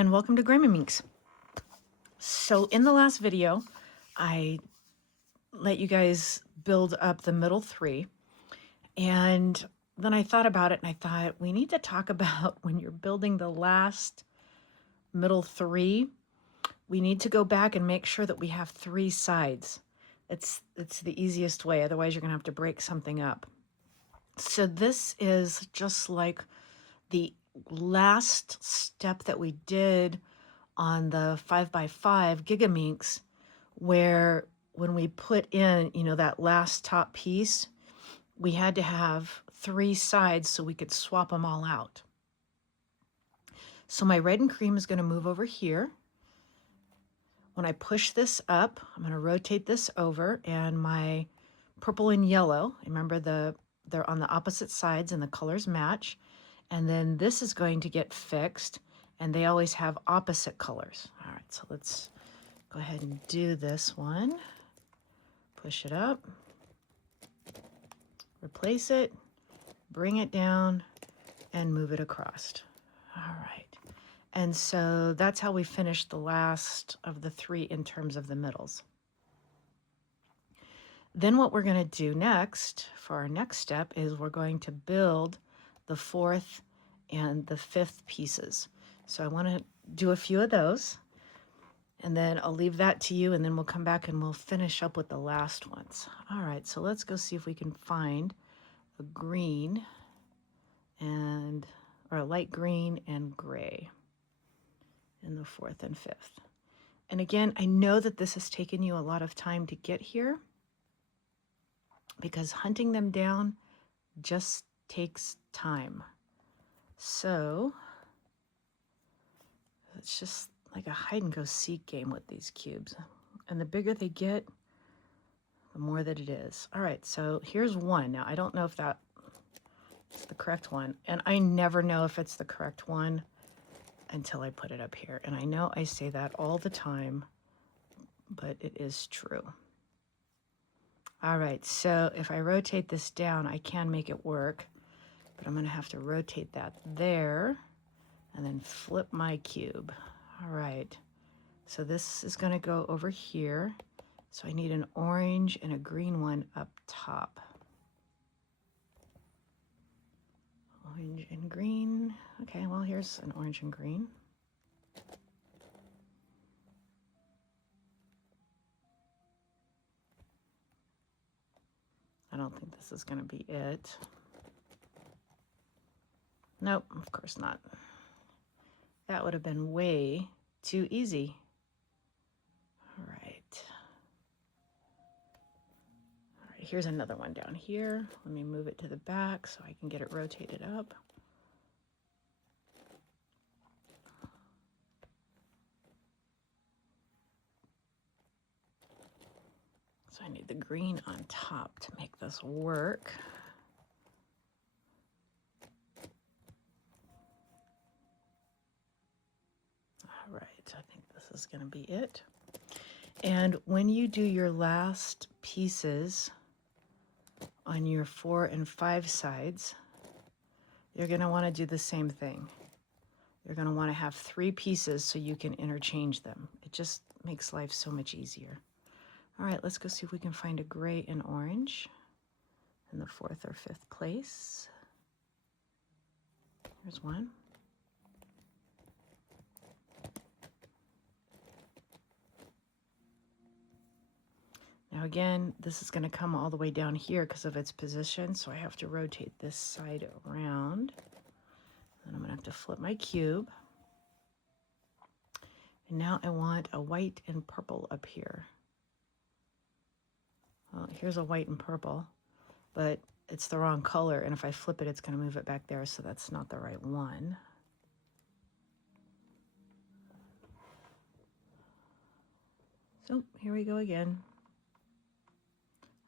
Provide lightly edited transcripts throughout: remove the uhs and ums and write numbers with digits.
and welcome to Petaminx. So in the last video, I let you guys build up the middle three, and then I thought about it and I thought we need to talk about when you're building the last middle three, we need to go back and make sure that we have three sides. It's the easiest way, otherwise you're gonna have to break something up. So this is just like the last step that we did on the 5x5 Gigaminx, where when we put in, that last top piece, we had to have three sides so we could swap them all out. So my red and cream is going to move over here. When I push this up, I'm going to rotate this over, and my purple and yellow, remember they're on the opposite sides and the colors match. And then this is going to get fixed, and they always have opposite colors. All right, so let's go ahead and do this one. Push it up, replace it, bring it down, and move it across. All right. And so that's how we finish the last of the three in terms of the middles. Then what we're going to do next for our next step is we're going to build the fourth and the fifth pieces. So I want to do a few of those, and then I'll leave that to you, and then we'll come back and we'll finish up with the last ones. All right, so let's go see if we can find a green or a light green and gray in the fourth and fifth. And again, I know that this has taken you a lot of time to get here, because hunting them down just takes time. So it's just like a hide and go seek game with these cubes. And the bigger they get, the more that it is. All right, so here's one. Now, I don't know if that's the correct one. And I never know if it's the correct one until I put it up here. And I know I say that all the time, but it is true. All right, so if I rotate this down, I can make it work, but I'm going to have to rotate that there and then flip my cube. All right, so this is going to go over here. So I need an orange and a green one up top. Orange and green. Okay, well, here's an orange and green. I don't think this is going to be it. Nope, of course not. That would have been way too easy. All right. All right, here's another one down here. Let me move it to the back so I can get it rotated up. So I need the green on top to make this work. All right, I think this is going to be it. And when you do your last pieces on your 4 and 5 sides, you're going to want to do the same thing. You're going to want to have 3 pieces so you can interchange them. It just makes life so much easier. All right, let's go see if we can find a gray and orange in the 4th or 5th place. Here's one. Now again, this is going to come all the way down here because of its position, so I have to rotate this side around. Then I'm going to have to flip my cube. And now I want a white and purple up here. Well, here's a white and purple, but it's the wrong color, and if I flip it, it's going to move it back there, so that's not the right one. So here we go again.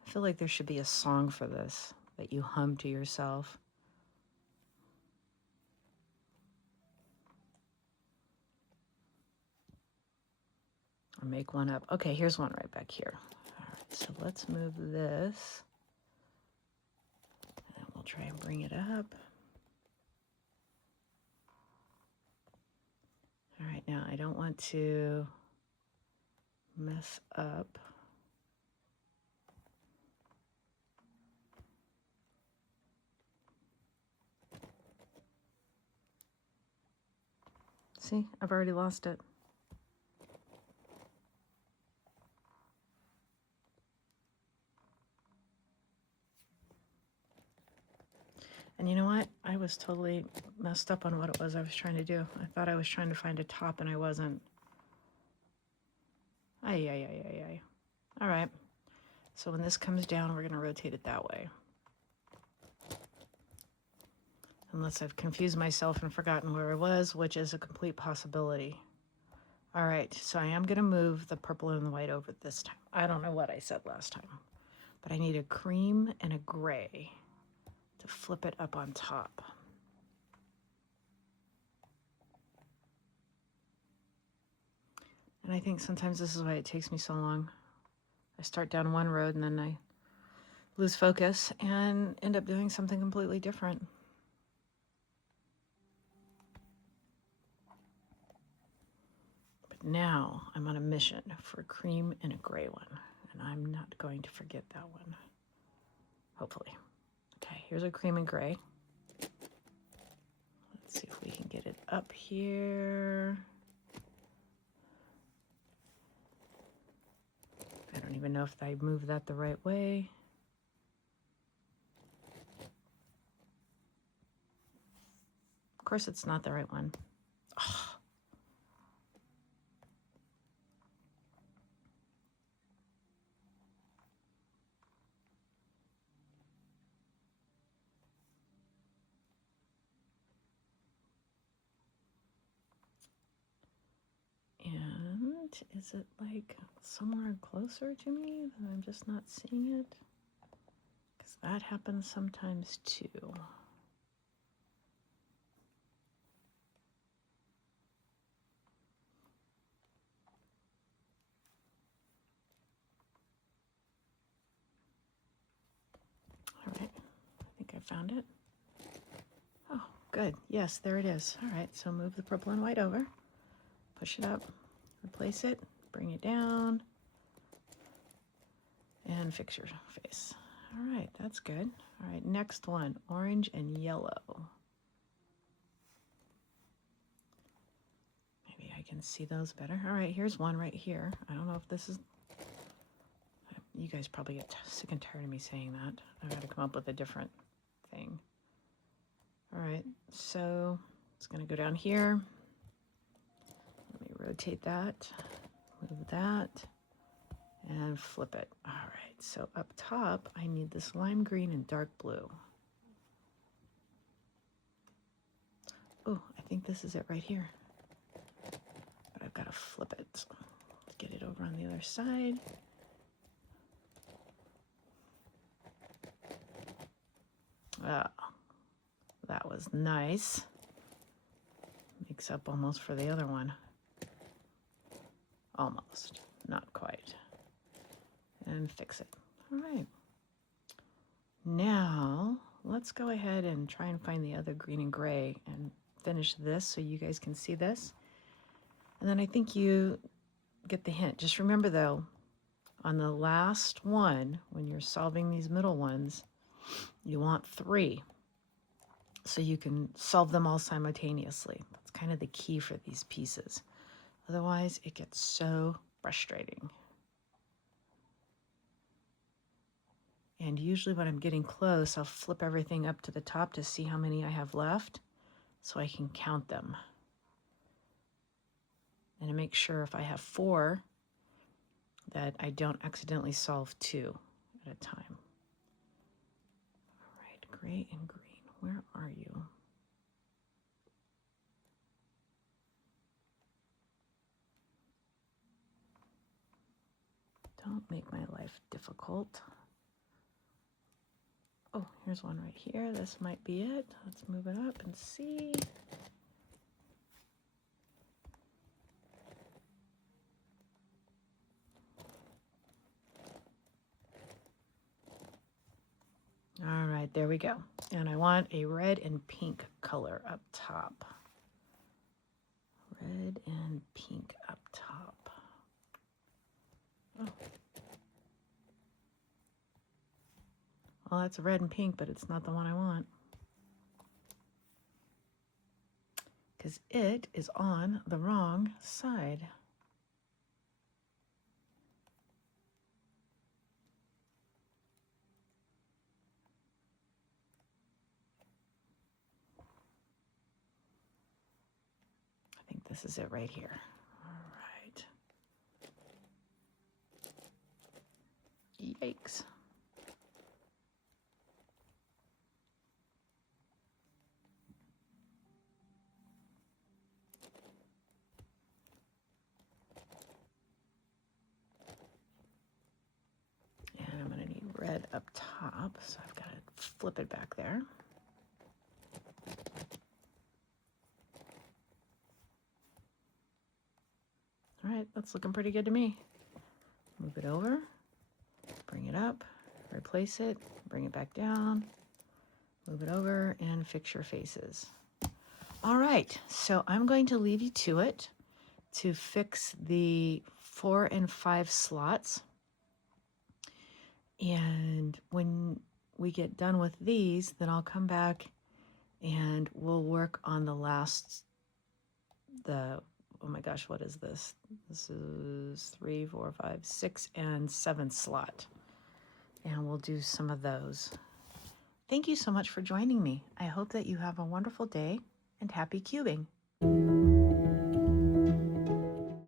I feel like there should be a song for this that you hum to yourself. Or make one up. Okay, here's one right back here. All right, so let's move this. And we'll try and bring it up. All right, right, now I don't want to mess up. See, I've already lost it. And you know what? I was totally messed up on what it was I was trying to do. I thought I was trying to find a top and I wasn't. Ay, ay, ay, ay, ay. All right. So when this comes down, we're going to rotate it that way. Unless I've confused myself and forgotten where I was, which is a complete possibility. All right, so I am going to move the purple and the white over this time. I don't know what I said last time, but I need a cream and a gray to flip it up on top. And I think sometimes this is why it takes me so long. I start down one road and then I lose focus and end up doing something completely different. But now I'm on a mission for a cream and a gray one, and I'm not going to forget that one, hopefully. Okay, here's a cream and gray. Let's see if we can get it up here. I don't even know if I moved that the right way. Of course, it's not the right one. Oh. And is it like somewhere closer to me that I'm just not seeing it? Because that happens sometimes too. All right, I think I found it. Oh, good. Yes, there it is. All right, so move the purple and white over, push it up, replace it, bring it down, and fix your face. All right, that's good. All right, next one, orange and yellow. Maybe I can see those better. All right, here's one right here. I don't know if this is, you guys probably get sick and tired of me saying that. I've got to come up with a different thing. All right, so it's gonna go down here. Let me rotate that, move that, and flip it. All right, so up top, I need this lime green and dark blue. Oh, I think this is it right here. But I've got to flip it. Let's get it over on the other side. Oh, that was nice. Makes up almost for the other one. Almost, not quite. And fix it. All right. Now, let's go ahead and try and find the other green and gray and finish this so you guys can see this. And then I think you get the hint. Just remember though, on the last one, when you're solving these middle ones, you want 3 so you can solve them all simultaneously. That's kind of the key for these pieces. Otherwise, it gets so frustrating. And usually when I'm getting close, I'll flip everything up to the top to see how many I have left so I can count them. And to make sure if I have 4, that I don't accidentally solve 2 at a time. All right, gray and green, where are you? Don't make my life difficult. Oh, here's one right here. This might be it. Let's move it up and see. All right, there we go. And I want a red and pink color up top. Red and pink up top. Oh. Well, that's red and pink, but it's not the one I want. Because it is on the wrong side. I think this is it right here. All right. Yikes. And I'm going to need red up top, so I've got to flip it back there. All right, that's looking pretty good to me. Move it over, bring it up, replace it, bring it back down, move it over, and fix your faces. All right, so I'm going to leave you to it to fix the 4 and 5 slots. And when we get done with these, then I'll come back and we'll work on the last, oh my gosh, what is this? This is 3, 4, 5, 6, and 7 slot. And we'll do some of those. Thank you so much for joining me. I hope that you have a wonderful day and happy cubing.